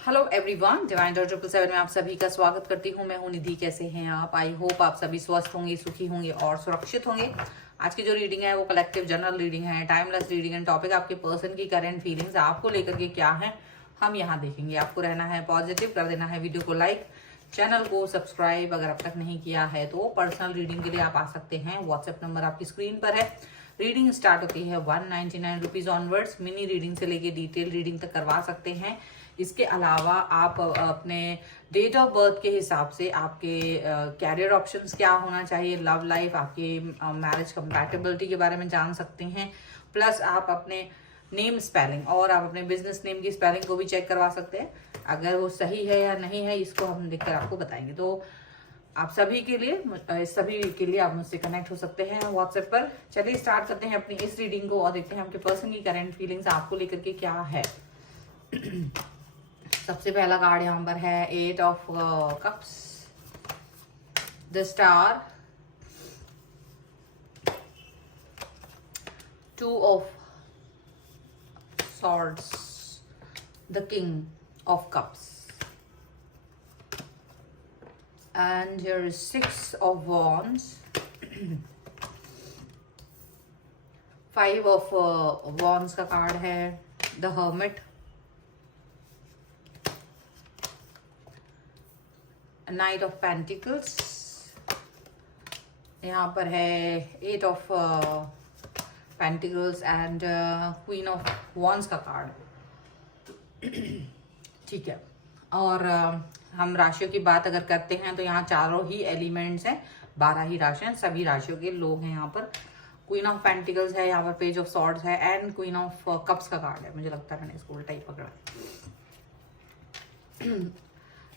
Hello everyone, divine dot 777 में आप सभी का स्वागत करती हूँ। मैं हूँ निधि। कैसे हैं आप? आई होप आप सभी स्वस्थ होंगे, सुखी होंगे और सुरक्षित होंगे। आज की जो रीडिंग है वो कलेक्टिव जनरल रीडिंग है, टाइमलेस रीडिंग है। टॉपिक आपके पर्सन की करंट फीलिंग्स आपको लेकर के क्या है हम यहाँ देखेंगे। आपको रहना है पॉजिटिव, कर देना है वीडियो को लाइक, चैनल को सब्सक्राइब अगर अब तक नहीं किया है तो। पर्सनल रीडिंग के लिए आप आ सकते हैं, व्हाट्सएप नंबर आपकी स्क्रीन पर है। रीडिंग स्टार्ट होती है 199 रुपीज ऑनवर्ड्स। मिनी रीडिंग से लेके डिटेल रीडिंग तक करवा सकते हैं। इसके अलावा आप अपने डेट ऑफ बर्थ के हिसाब से आपके कैरियर ऑप्शंस क्या होना चाहिए, लव लाइफ, आपकी मैरिज कंपैटिबिलिटी के बारे में जान सकते हैं। प्लस आप अपने नेम स्पेलिंग और आप अपने बिजनेस नेम की स्पेलिंग को भी चेक करवा सकते हैं। अगर वो सही है या नहीं है इसको हम देखकर आपको बताएंगे। तो आप सभी के लिए आप मुझसे कनेक्ट हो सकते हैं व्हाट्सएप पर। चलिए स्टार्ट करते हैं अपनी इस रीडिंग को और देखते हैं आपके पर्सन की करंट फीलिंग्स आपको लेकर के क्या है। सबसे पहला कार्ड यहाँ पर है 8 of cups, the star, 2 of swords, the king of cups, and here is 6 of wands, 5 of wands का कार्ड है, the hermit, knight of pentacles, यहाँ पर है 8 of pentacles and queen of wands का कार्ड। ठीक है। और हम राशियों की बात अगर करते हैं तो यहाँ चारों ही एलिमेंट्स हैं, 12 ही राशियां, सभी राशियों के लोग हैं यहाँ पर। क्वीन ऑफ पेंटिकल्स है यहाँ पर, पेज ऑफ सॉर्ड्स है एंड क्वीन ऑफ कप्स का कार्ड है। मुझे लगता है मैंने इसको उल्टा ही पकड़ा है।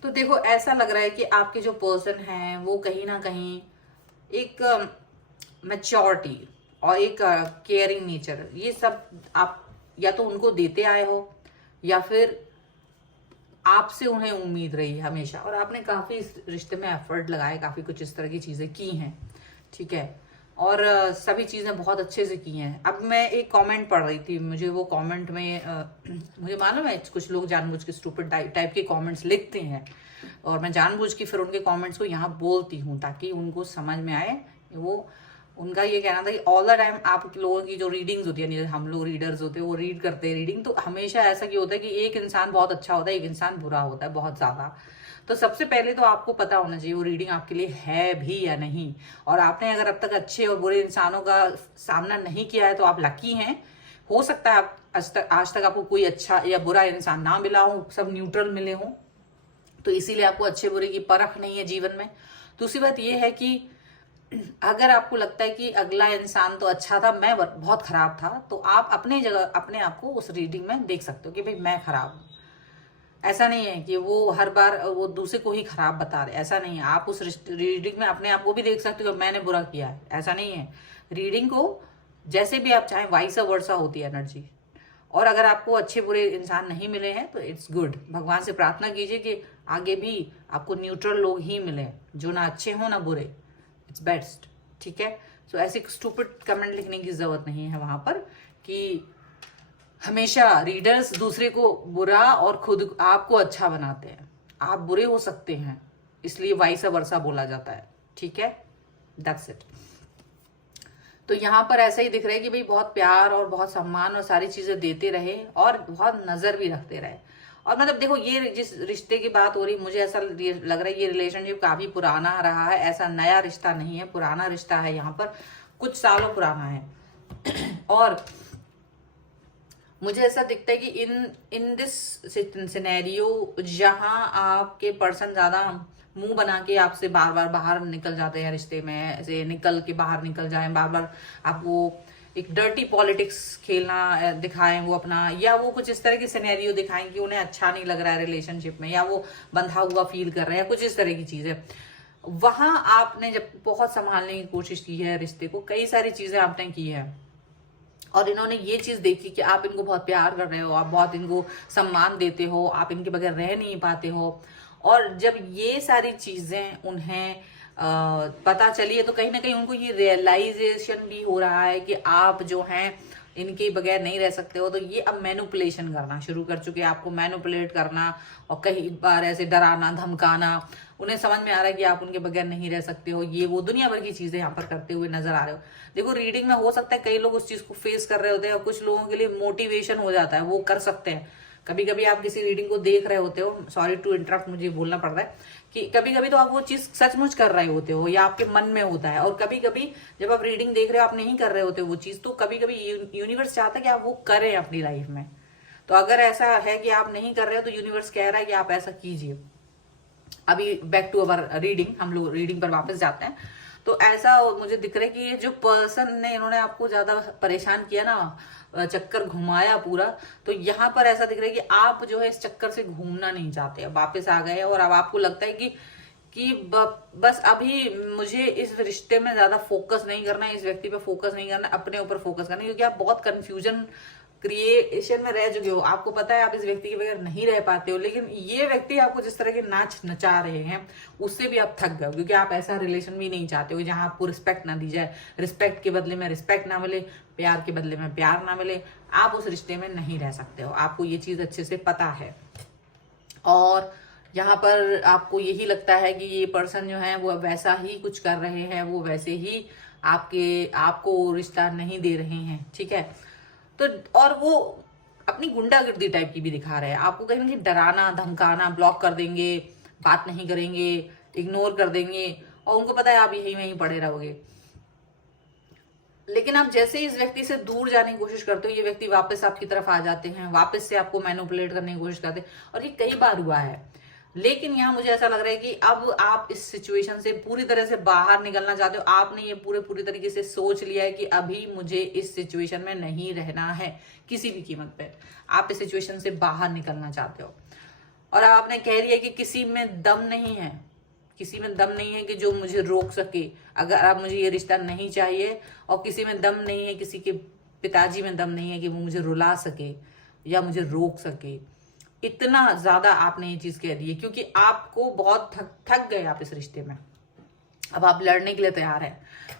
तो देखो, ऐसा लग रहा है कि आपके जो पर्सन हैं वो कहीं ना कहीं एक मैच्योरिटी और एक केयरिंग नेचर, ये सब आप या तो उनको देते आए हो या फिर आपसे उन्हें उम्मीद रही है हमेशा, और आपने काफी इस रिश्ते में एफर्ट लगाए, काफी कुछ इस तरह की चीजें की हैं। ठीक है। और सभी चीजें बहुत अच्छे से की हैं। अब मैं एक कमेंट पढ़ रही थी, मुझे वो कमेंट में मुझे मालूम है कुछ लोग जानबूझ के स्टूपिड टाइप के कमेंट्स लिखते हैं, और मैं जानबूझ के फिर उनके कमेंट्स को यहाँ बोलती हूँ ताकि उनको समझ में आए। वो उनका ये कहना था कि ऑल द टाइम आप लोगों की जो रीडिंग्स होती है, हम लोग रीडर्स होते हैं, वो रीड करते हैं रीडिंग, तो हमेशा ऐसा क्यों होता है कि एक इंसान बहुत अच्छा होता है, एक इंसान बुरा होता है बहुत ज्यादा। तो सबसे पहले तो आपको पता होना चाहिए वो रीडिंग आपके लिए है भी या नहीं। और आपने अगर अब तक अच्छे और बुरे इंसानों का सामना नहीं किया है तो आप लकी हैं। हो सकता है आप आज तक आपको कोई अच्छा या बुरा इंसान ना मिला हो, सब न्यूट्रल मिले हो, तो इसीलिए आपको अच्छे बुरे की परख नहीं है जीवन में। दूसरी बात यह है कि अगर आपको लगता है कि अगला इंसान तो अच्छा था, मैं बहुत खराब था, तो आप अपने जगह अपने आप को उस रीडिंग में देख सकते हो कि भाई मैं खराब हूं। ऐसा नहीं है कि वो हर बार वो दूसरे को ही खराब बता रहे, ऐसा नहीं है। आप उस रीडिंग में अपने आप को भी देख सकते हो, मैंने बुरा किया है, ऐसा नहीं है। रीडिंग को जैसे भी आप चाहें, वाइस वर्सा होती है एनर्जी। और अगर आपको अच्छे बुरे इंसान नहीं मिले हैं तो इट्स गुड। भगवान से प्रार्थना कीजिए कि आगे भी आपको न्यूट्रल लोग ही मिले, जो ना अच्छे हो ना बुरे। It's best. ठीक है। सो ऐसे स्टूपिड कमेंट लिखने की जरूरत नहीं है वहां पर कि हमेशा रीडर्स दूसरे को बुरा और खुद आपको अच्छा बनाते हैं। आप बुरे हो सकते हैं, इसलिए वाइस वर्सा बोला जाता है। ठीक है, दैट्स इट। तो यहाँ पर ऐसा ही दिख रहा है कि भाई बहुत प्यार और बहुत सम्मान और सारी चीजें देते रहे और बहुत नजर भी रखते रहे। और मतलब देखो, ये जिस रिश्ते की बात हो रही, मुझे ऐसा लग रहा है ये रिलेशनशिप काफी पुराना रहा है, ऐसा नया रिश्ता नहीं है, पुराना रिश्ता है, यहाँ पर कुछ सालों पुराना है। और मुझे ऐसा दिखता है कि इन दिस सिनेरियो, जहां आपके पर्सन ज्यादा मुंह बना के आपसे बार बार बाहर निकल जाते हैं रिश्ते में, ऐसे निकल के बाहर निकल जाए, बार बार आपको एक डर्टी पॉलिटिक्स खेलना दिखाएं वो अपना, या वो कुछ इस तरह की सिनेरियो दिखाएं कि उन्हें अच्छा नहीं लग रहा है रिलेशनशिप में, या वो बंधा हुआ फील कर रहे हैं, कुछ इस तरह की चीजें। वहां आपने जब बहुत संभालने की कोशिश की है रिश्ते को, कई सारी चीजें आपने की है, और इन्होंने ये चीज देखी कि आप इनको बहुत प्यार कर रहे हो, आप बहुत इनको सम्मान देते हो, आप इनके बगैर रह नहीं पाते हो। और जब ये सारी चीजें उन्हें पता चली है तो कहीं ना कहीं उनको ये रियलाइजेशन भी हो रहा है कि आप जो हैं इनके बगैर नहीं रह सकते हो, तो ये अब मैनिपुलेशन करना शुरू कर चुके हैं, आपको मैनिपुलेट करना और कई बार ऐसे डराना धमकाना। उन्हें समझ में आ रहा है कि आप उनके बगैर नहीं रह सकते हो, ये वो दुनिया भर की चीजें यहाँ पर करते हुए नजर आ रहे हो। देखो रीडिंग में हो सकता है कई लोग उस चीज को फेस कर रहे होते हैं और कुछ लोगों के लिए मोटिवेशन हो जाता है, वो कर सकते हैं। कभी कभी आप किसी रीडिंग को देख रहे होते हो, सॉरी टू इंटरप्ट, मुझे बोलना पड़ रहा है कि कभी कभी तो आप वो चीज सचमुच कर रहे होते हो या आपके मन में होता है, और कभी कभी जब आप रीडिंग देख रहे हो आप नहीं कर रहे होते वो चीज, तो कभी कभी यूनिवर्स चाहता है कि आप वो करें अपनी लाइफ में। तो अगर ऐसा है कि आप नहीं कर रहे हो तो यूनिवर्स कह रहा है कि आप ऐसा कीजिए। अभी बैक टू अवर रीडिंग, हम लोग रीडिंग पर वापस जाते हैं। तो ऐसा मुझे दिख रहा है कि ये जो पर्सन ने, इन्होंने आपको ज्यादा परेशान किया ना, चक्कर घुमाया पूरा, तो यहाँ पर ऐसा दिख रहा है कि आप जो है इस चक्कर से घूमना नहीं चाहते, वापस आ गए और अब आपको लगता है कि बस अभी मुझे इस रिश्ते में ज्यादा फोकस नहीं करना है, इस व्यक्ति पे फोकस नहीं करना, अपने ऊपर फोकस करना है, क्योंकि आप बहुत कंफ्यूजन क्रिएशन में रह चुके हो। आपको पता है आप इस व्यक्ति के बगैर नहीं रह पाते हो, लेकिन ये व्यक्ति आपको जिस तरह के नाच नचा रहे हैं उससे भी आप थक गए हो, क्योंकि आप ऐसा रिलेशन भी नहीं चाहते हो जहां आपको रिस्पेक्ट ना दी जाए, रिस्पेक्ट के बदले में रिस्पेक्ट ना मिले, प्यार के बदले में प्यार ना मिले। आप उस रिश्ते में नहीं रह सकते हो, आपको ये चीज अच्छे से पता है। और यहाँ पर आपको यही लगता है कि ये पर्सन जो है वो वैसा ही कुछ कर रहे हैं, वो वैसे ही आपको रिश्ता नहीं दे रहे हैं, ठीक है। तो और वो अपनी गुंडागर्दी टाइप की भी दिखा रहे हैं, आपको कहीं ना कहीं डराना धमकाना, ब्लॉक कर देंगे, बात नहीं करेंगे, इग्नोर कर देंगे, और उनको पता है आप यही वहीं पड़े रहोगे। लेकिन आप जैसे ही इस व्यक्ति से दूर जाने की कोशिश करते हो, ये व्यक्ति वापस आपकी तरफ आ जाते हैं, वापस से आपको मैनिपुलेट करने की कोशिश करते हैं, और ये कई बार हुआ है। लेकिन यहाँ मुझे ऐसा लग रहा है कि अब आप इस सिचुएशन से पूरी तरह से बाहर निकलना चाहते हो। आपने ये पूरी तरीके से सोच लिया है कि अभी मुझे इस सिचुएशन में नहीं रहना है किसी भी कीमत पे। आप इस सिचुएशन से बाहर निकलना चाहते हो, और आपने कह दिया कि किसी में दम नहीं है, किसी में दम नहीं है कि जो मुझे रोक सके। अगर आप मुझे ये रिश्ता नहीं चाहिए, और किसी में दम नहीं है, किसी के पिताजी में दम नहीं है कि वो मुझे रुला सके या मुझे रोक सके। इतना ज्यादा आपने ये चीज कह दी है, क्योंकि आपको बहुत थक गए आप इस रिश्ते में। अब आप लड़ने के लिए तैयार हैं,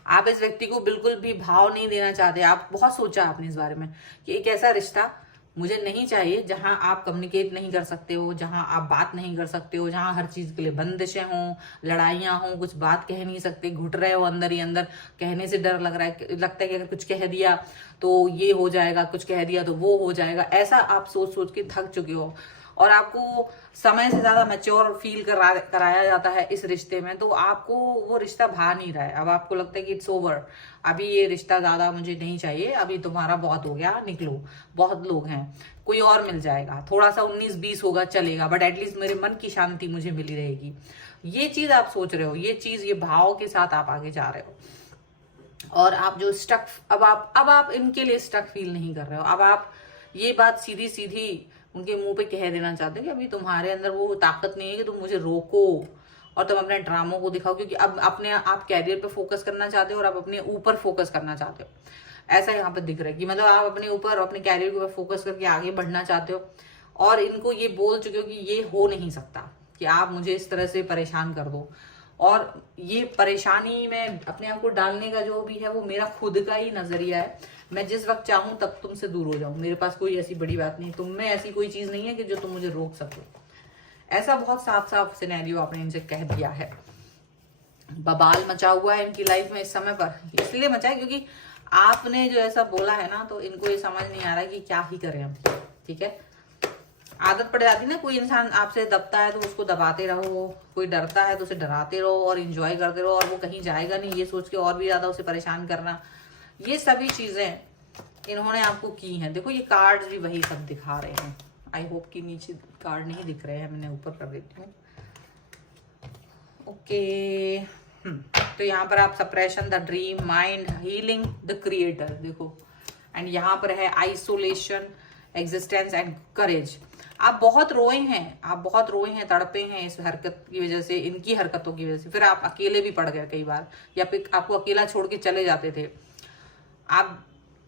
आप इस व्यक्ति को बिल्कुल भी भाव नहीं देना चाहते। आप बहुत सोचा आपने इस बारे में कि एक ऐसा रिश्ता मुझे नहीं चाहिए जहां आप कम्युनिकेट नहीं कर सकते हो, जहां आप बात नहीं कर सकते हो, जहां हर चीज के लिए बंदिशें हों, लड़ाइयां हों, कुछ बात कह नहीं सकते, घुट रहे हो अंदर ही अंदर, कहने से डर लग रहा है, लगता है कि अगर कुछ कह दिया तो ये हो जाएगा, कुछ कह दिया तो वो हो जाएगा। ऐसा आप सोच सोच के थक चुके हो, और आपको समय से ज्यादा मैच्योर फील कराया जाता है इस रिश्ते में, तो आपको वो रिश्ता भा नहीं रहा है। अब आपको लगता है कि इट्स ओवर, अभी ये रिश्ता ज्यादा मुझे नहीं चाहिए, अभी तुम्हारा बहुत हो गया, निकलो, बहुत लोग हैं, कोई और मिल जाएगा, थोड़ा सा 19-20 होगा चलेगा, बट एटलीस्ट मेरे मन की शांति मुझे मिली रहेगी। ये चीज आप सोच रहे हो, ये चीज, ये भाव के साथ आप आगे जा रहे हो। और आप जो स्टक, अब आप इनके लिए स्टक फील नहीं कर रहे हो। अब आप ये बात सीधी सीधी उनके मुंह पे कह देना चाहते हो कि अभी तुम्हारे अंदर वो ताकत नहीं है कि तुम मुझे रोको और तुम अपने ड्रामों को दिखाओ, क्योंकि अब अपने आप कैरियर पे फोकस करना चाहते हो और आप अपने ऊपर फोकस करना चाहते हो। ऐसा यहाँ पे दिख रहा है कि मतलब आप अपने ऊपर, अपने कैरियर के ऊपर फोकस करके आगे बढ़ना चाहते हो, और इनको ये बोल चुके हो कि ये हो नहीं सकता कि आप मुझे इस तरह से परेशान कर दो। और ये परेशानी में अपने आप को डालने का जो भी है वो मेरा खुद का ही नजरिया है। मैं जिस वक्त चाहूं तब तुमसे दूर हो जाऊं, मेरे पास कोई ऐसी बड़ी बात नहीं, तुम में ऐसी कोई चीज नहीं है कि जो तुम मुझे रोक सको। ऐसा बहुत साफ साफ सिनेरियो आपने इनसे कह दिया है। बवाल मचा हुआ है इनकी लाइफ में इस समय पर, इसलिए मचा है क्योंकि आपने जो ऐसा बोला है ना, तो इनको ये समझ नहीं आ रहा है कि क्या ही करें हम, ठीक है। आदत पड़ जाती ना, कोई इंसान आपसे दबता है तो उसको दबाते रहो, कोई डरता है तो उसे डराते रहो और इंजॉय करते रहो, और वो कहीं जाएगा नहीं ये सोच के और भी ज्यादा उसे परेशान करना, ये सभी चीजें इन्होंने आपको की हैं। देखो ये कार्ड्स भी वही सब दिखा रहे हैं। आई होप कि नीचे कार्ड नहीं दिख रहे हैं, मैंने ऊपर कर देती हूँ। ओके, तो यहाँ पर आप suppression, the dream, mind, healing, the creator, देखो, एंड यहाँ पर है आइसोलेशन, एग्जिस्टेंस एंड करेज। आप बहुत रोए हैं, आप बहुत रोए हैं, तड़पे हैं इस हरकत की वजह से, इनकी हरकतों की वजह से। फिर आप अकेले भी पड़ गए कई बार, या फिर आपको अकेला छोड़ के चले जाते थे। आप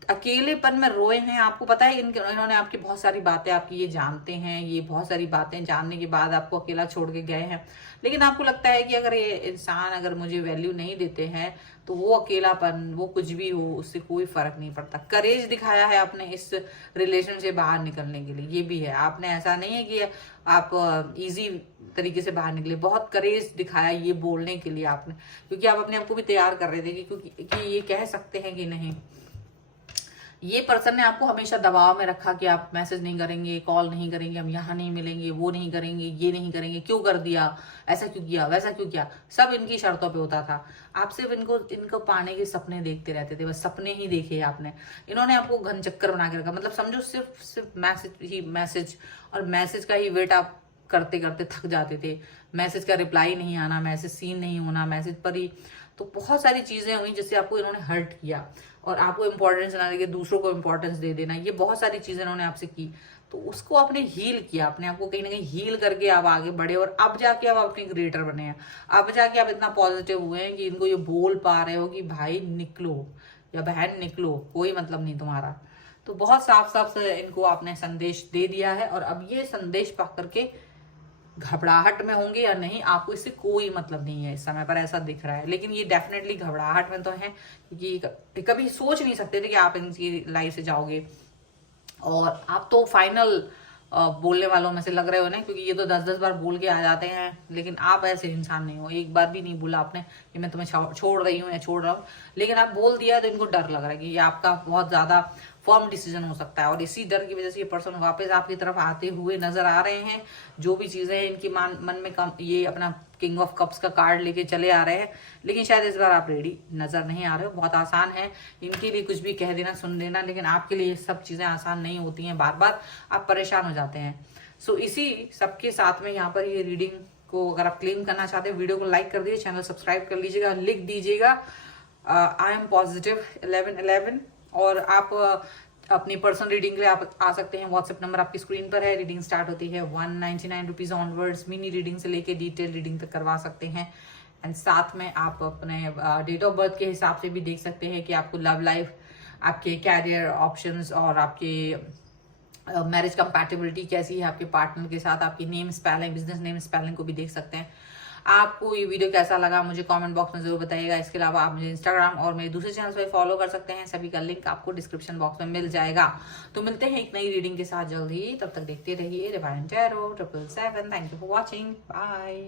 अकेलेपन में रोए हैं। आपको पता है इन्होंने आपकी बहुत सारी बातें, आपकी ये जानते हैं, ये बहुत सारी बातें जानने के बाद आपको अकेला छोड़ के गए हैं। लेकिन आपको लगता है कि अगर ये इंसान अगर मुझे वैल्यू नहीं देते हैं तो वो अकेलापन, वो कुछ भी हो, उससे कोई फर्क नहीं पड़ता। करेज दिखाया है आपने इस रिलेशन से बाहर निकलने के लिए, ये भी है। आपने ऐसा नहीं है कि आप इजी तरीके से बाहर निकले, बहुत करेज दिखाया ये बोलने के लिए आपने, क्योंकि आप अपने आप को भी तैयार कर रहे थे कि ये कह सकते हैं कि नहीं। ये पर्सन ने आपको हमेशा दबाव में रखा कि आप मैसेज नहीं करेंगे, कॉल नहीं करेंगे, हम यहाँ नहीं मिलेंगे, वो नहीं करेंगे, ये नहीं करेंगे, क्यों कर दिया, ऐसा क्यों किया, वैसा क्यों किया, सब इनकी शर्तों पे होता था। आप सिर्फ इनको पाने के सपने देखते रहते थे, बस सपने ही देखे आपने। इन्होंने आपको घन चक्कर बना के रखा, मतलब समझो सिर्फ मैसेज ही मैसेज, और मैसेज का ही वेट आप करते करते थक जाते थे। मैसेज का रिप्लाई नहीं आना, मैसेज सीन नहीं होना, मैसेज पर ही, तो बहुत सारी चीजें हुई जिससे आपको इन्होंने हर्ट किया, और आपको इम्पोर्टेंस ना देके दूसरों को इम्पोर्टेंस दे देना, ये बहुत सारी चीजें इन्होंने आपसे की। तो उसको आपने हील किया, अपने आपको कहीं ना कहीं हील करके आप आगे बढ़े, और अब जाके आप अपने क्रिएटर बने हैं। अब जाके आप इतना पॉजिटिव हुए हैं कि इनको ये बोल पा रहे हो कि भाई निकलो या बहन निकलो, कोई मतलब नहीं तुम्हारा। तो बहुत साफ साफ से इनको आपने संदेश दे दिया है, और अब ये संदेश पा करके घबराहट में होंगे या नहीं, आपको इससे कोई मतलब नहीं है इस समय पर, ऐसा दिख रहा है। लेकिन ये डेफिनेटली घबराहट में तो है, क्योंकि कभी सोच नहीं सकते थे कि आप इनकी लाइफ से जाओगे। और आप तो फाइनल बोलने वालों में से लग रहे हो ना, क्योंकि ये तो 10-10 बार बोल के आ जाते हैं। लेकिन आप ऐसे इंसान नहीं हो, एक बार भी नहीं बोला आपने कि मैं तुम्हें छोड़ रही हूँ या छोड़ रहा हूँ। लेकिन आप बोल दिया तो इनको डर लग रहा है कि ये आपका बहुत ज्यादा फर्म डिसीजन हो सकता है, और इसी डर की वजह से ये पर्सन वापस आपकी तरफ आते हुए नजर आ रहे हैं। जो भी चीजें इनकी मन में ये अपना किंग ऑफ कप्स का कार्ड लेके चले आ रहे हैं, लेकिन शायद इस बार आप रेडी नजर नहीं आ रहे हो। बहुत आसान है इनके लिए कुछ भी कह देना, सुन लेना, लेकिन आपके लिए सब चीजें आसान नहीं होती हैं, बार बार आप परेशान हो जाते हैं। सो इसी सबके साथ में यहाँ पर ये रीडिंग को अगर आप क्लेम करना चाहते हैं, वीडियो को लाइक कर दीजिए, चैनल सब्सक्राइब कर लीजिएगा, लिख दीजिएगा आई एम पॉजिटिव 1111। और आप अपनी पर्सनल रीडिंग के लिए आप आ सकते हैं, व्हाट्सएप नंबर आपकी स्क्रीन पर है। रीडिंग स्टार्ट होती है 199 रुपीज ऑनवर्ड्स, मिनी रीडिंग से लेके डिटेल रीडिंग तक करवा सकते हैं। एंड साथ में आप अपने डेट ऑफ बर्थ के हिसाब से भी देख सकते हैं कि आपको लव लाइफ, आपके कैरियर ऑप्शंस, और आपके मैरिज कंपैटिबिलिटी कैसी है आपके पार्टनर के साथ, आपकी name spelling, business name spelling को भी देख सकते हैं। आपको ये वीडियो कैसा लगा मुझे कमेंट बॉक्स में जरूर बताइएगा। इसके अलावा आप मुझे इंस्टाग्राम और मेरे दूसरे चैनल पे फॉलो कर सकते हैं, सभी का लिंक आपको डिस्क्रिप्शन बॉक्स में मिल जाएगा। तो मिलते हैं एक नई रीडिंग के साथ जल्द ही, तब तक देखते रहिए divine tarot 777। Thank you for watching, bye.